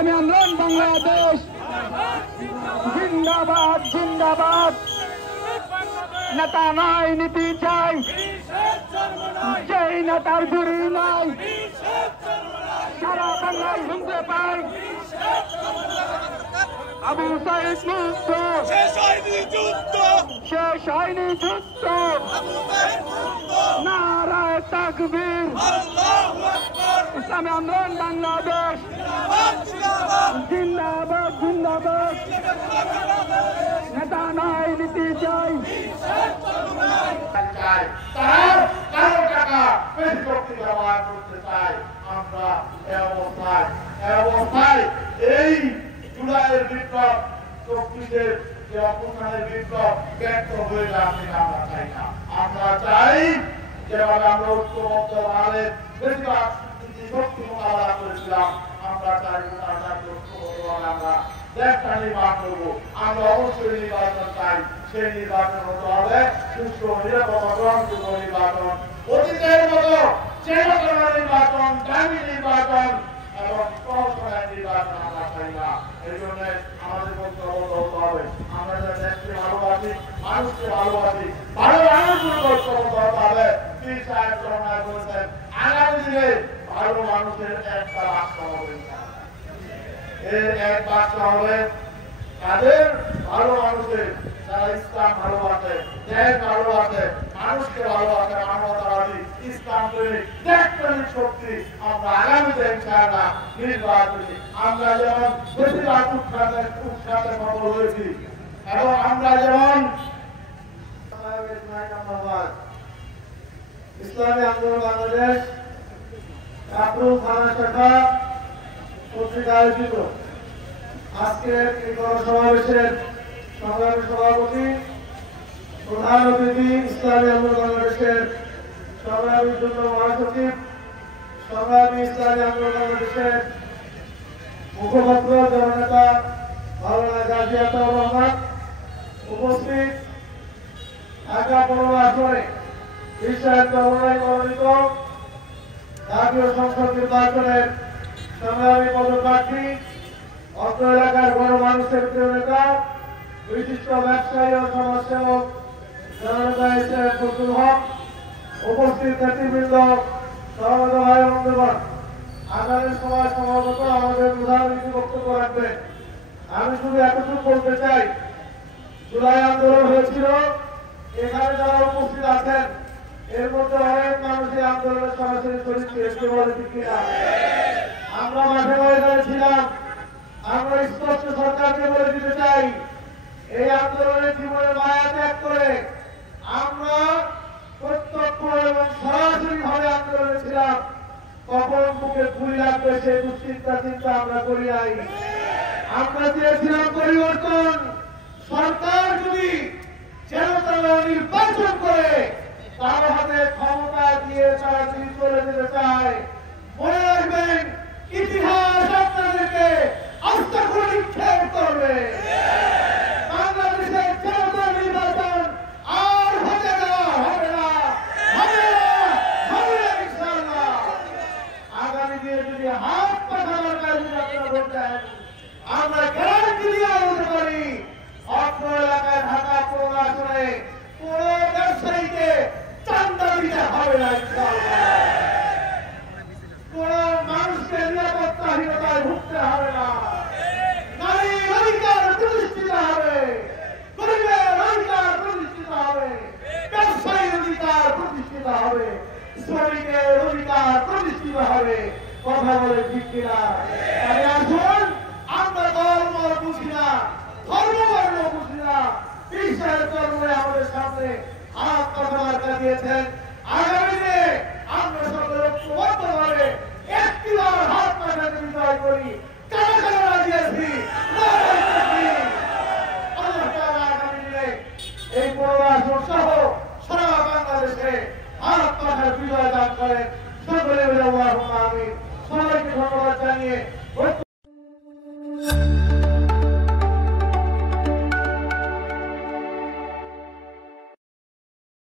ইসলামী আন্দোলন বাংলাদেশ জিন্দাবাদ জিন্দাবাদ। নেতা নাই নীতি চাই, যেই নেতার জুড়ি নাই সারা বাংলায় শুনতে পাই। আবু সাইদ মুক্ত, শেষ হয়নি যুদ্ধ, নারায়ে তাকবীর। ইসলামী আন্দোলন বাংলাদেশ জিন্দাবাদ জিন্দাবাদ। নেতা নাই নীতি চাই, কারো টাকা বেশি শক্তি ব্যবহার করতে চাই। আমরা অবস্থায় এই জুলাইয়ের বিপ্লব, 24-এর যে অভ্যুত্থানের বিপ্লব ব্যর্থ হয়ে যাচ্ছে আমরা চাই না। আমরা চাই যেভাবে আমরা ঐক্যবদ্ধ ভাবে বেশিরভাগ শক্তি মোকাবেলা করেছিলাম, আমরা চাই ঐক্যবদ্ধভাবে আমরা দেশটা নির্বাচন করবো। আমরা অবশ্যই নির্বাচন চাই, সেই নির্বাচন হতে হবে সুষ্ঠু নিরাপদ গ্রহণযোগ্য নির্বাচন, অতীতের মতো চেনা নির্বাচন, দামি নির্বাচন এবং প্রহসনের নির্বাচন আমরা চাই না। এই জন্য আমাদের ঐক্যবদ্ধ হতে হবে। আমরা দেশকে ভালোবাসি, মানুষকে ভালোবাসি, ভালো মানুষগুলো ঐক্যবদ্ধ হতে হবে। পীর সাহেব চরমায় বলেছেন আগামী দিনে ভালো মানুষের একটা রাষ্ট্র হবে, এর এক বার্তা হবে তাদের ভালো মানুষের, যারা ইসলাম ভালোবাসে, দেশ ভালোবাসে, মানুষকে ভালোবাসে, মানবতাবাদী, ইসলাম প্রেমিক, দেশপ্রেমিক শক্তি আমরা আগামীতে ইনশাআল্লাহ নির্বাচনী। আমরা যেমন বেশিরভাগ উৎখাতে সফল হয়েছি এবং আমরা যেমন ইসলামী আন্দোলন বাংলাদেশ কাকরুল থানা শাখা কর্তৃক আয়োজিত আজকের এই গণসমাবেশের সংগ্রামী সভাপতি, প্রধান অতিথি, ইসলামী আন্দোলন বাংলাদেশের সংগ্রামী যুগ্ম মহাসচিব, সংগ্রামী ইসলামী আন্দোলন বাংলাদেশের মুখপাত্র জননেতা মাওলানা গাজী আতাউর রহমান, উপস্থিত ঢাকা 15 আসনে পীর সাহেব চরমনাই মনোনীত জাতীয় সংসদ নির্বাচনের সংগ্রামী পদপ্রার্থী, অত্র এলাকার গণমানুষের প্রিয় নেতা, বিশিষ্ট ব্যবসায়ী ও সমাজসেবক জননেতা এসএম ফজলুল হক, উপস্থিত নেতৃবৃন্দ, সহমত ভাই বন্ধুগণ, আগামী সভায় সমাগত আমাদের প্রধান অতিথি বক্তব্য রাখবেন। আমি শুধু এতটুকু বলতে চাই, জুলাই আন্দোলন হয়েছিল, এখানে যারা উপস্থিত আছেন এর মধ্যে অনেক মানুষের আন্দোলনের সরাসরি শরীর। আমরা মাঠে ময়দানে ছিলাম। আমরা স্পষ্ট সরকারকে বলে দিতে চাই, এই আন্দোলনের জীবনের মায়া ত্যাগ করে আমরা প্রত্যক্ষ এবং সরাসরি ভাবে আন্দোলনে ছিলাম। কখন বুকে গুলি লাগবে সেই দুশ্চিন্তা চিন্তা আমরা করি নাই। আমরা চেয়েছিলাম পরিবর্তন। সরকার যদি যেন তারা নির্বাচন করে তার হাতে ক্ষমতা দিয়ে তারা যদি চলে যেতে চায়, মনে রাখবেন ইতিহাস আপনাদেরকে আস্থা করে নিক্ষেপ করবে। বাংলাদেশের জনতা নির্বাচন আর হতে দেওয়া হবে না, হবে না, হবে না ইনশাআল্লাহ। আগামী দিনে যদি হাত পাখানোর কাজে আপনারা ভোট দেন, আমরা গ্যারান্টি দিয়ে বলতে পারি অত্র এলাকায় ঢাকা 15 আসনে কোন ব্যবসায়ীকে চান্দা দিতে হবে না ইনশাআল্লাহ। কোন মানুষকে নিরাপত্তাহীনতায় ভুগতে হবে না। নারীর অধিকার প্রতিষ্ঠিত হবে, গরিবের অধিকার প্রতিষ্ঠিত হবে, ব্যবসায়ীর অধিকার প্রতিষ্ঠিত হবে, শ্রমিকের অধিকার প্রতিষ্ঠিত হবে। কথা বলে ঠিক কিনা? তাই আসুন, আমরা ধর্ম বুঝি না, ধর্মবর্ণ বুঝি না। পীর সাহেব চরমনাই আমাদের সামনে হাত পাখা মার্কা দিয়েছেন। আগামী দিনে আমরা সকলে ঐক্যবদ্ধভাবে একটিবার হাত পাখাকে বিজয় করি। কারা কারা রাজি আছি? আগামী দিনে এই 15 আসন সহ সারা বাংলাদেশে হাত পাখার বিজয় দান করেন সকলে। আমিন। সবাইকে ধন্যবাদ জানিয়ে